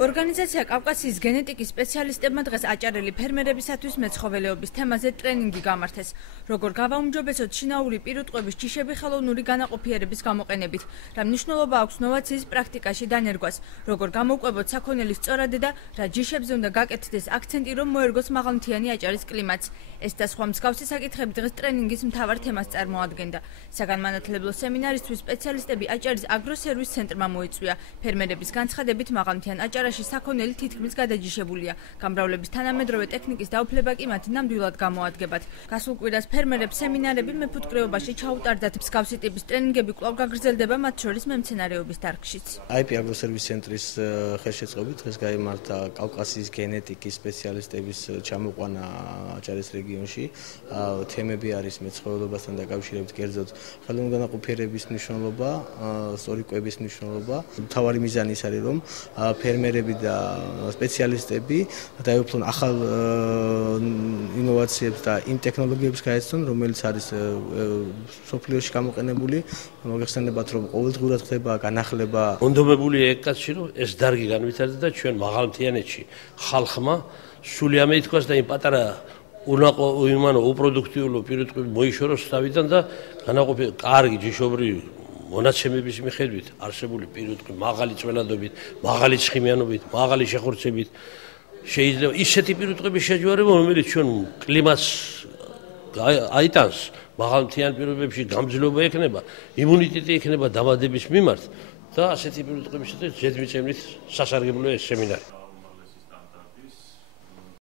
ორგანიზაცია კავკასიის გენეტიკის სპეციალისტებმა დღეს აჭარელი ფერმერებისათვის მეცხოველეობის თემაზე ტრენინგი გამართეს. Როგორ გავაუმჯობესოთ შინაური პირუტყვების ჯიშები ხელოვნური განაყოფიერების გამოყენებით, რა მნიშვნელობა აქვს ნოვაციის პრაქტიკაში დანერგვას, როგორ გამოვკვებოთ საქონელის სწორად და რა ჯიშებზე უნდა გაკეთდეს აქცენტი, რომ მოერგოს მაღალმთიანი აჭარის კლიმატს. ეს და სხვა მსგავსი საკითხები დღეს ტრენინგის მთავარ თემას წარმოადგენდა. საგანმანათლებლო სემინარისთვის სპეციალისტები აჭარის აგროსერვის ცენტრმა მოიწვია. ფერმერების განცხადებით მაღალმთიან აჭარაში საქონელი თითქმის გადაჯიშებულია. გამრავლების თანამედროვე ტექნიკის დაუფლება კი მათ ნამდვილად გამოადგებათ. გასულ კვირას ფერმერებს სემინარები მეფუტკრეობაში ჩაუტარდათ. მსგავსი ტიპის ტრენინგები კვლავ გაგრძელდება, მათ შორის მემცენარეობის დარგშიც. IP აგროსერვის ცენტრის ხელშეწყობით დღეს გაიმართა კავკასიის გენეტიკის სპეციალისტების ჩამოყვანა აჭარის რეგიონში. თემები არის მეცხოველეობასთან დაკავშირებით, კერძოდ ხელოვნური განაყოფიერების მნიშვნელობა, სწორი კვების მნიშვნელობა. მთავარი მიზანი ის არის, რომ ფერმერები და სპეციალისტები დაეუფლონ ახალ ინოვაციებს და იმ ტექნოლოგიებს გაეცნონ, რომელიც არის სოფლიოში გამოყენებული. მოგეხსენებათ, რომ ყოველდღურად ხდება განახლება. მონდომებულია ეკაცში, რომ ეს დარგი განვითარდა და ჩვენ მაღალმთიანეთში ხალხმა სული ამეითქვას და იმ პატარა უპროდუქტიულო პირუტყვი მოიშოროს თავიდან და განაყოფიერება კარგი ჯიშობრივი მონაცემების მიხედვით არსებული პირუტყვი მაღალი წველადობით, მაღალი ცხიმიანობით, მაღალი შეხორცებით შეიძლება ისეთი პირუტყვების შეჯვარება, რომელიც ჩვენ კლიმატს აიტანს, მაღალმთიან პირობებში გამძლეობა ექნება, იმუნიტეტი ექნება დამატების მიმართ და ასეთი პირუტყვებისთვის ზედმიწევნით სასარგებლოა ეს სემინარი.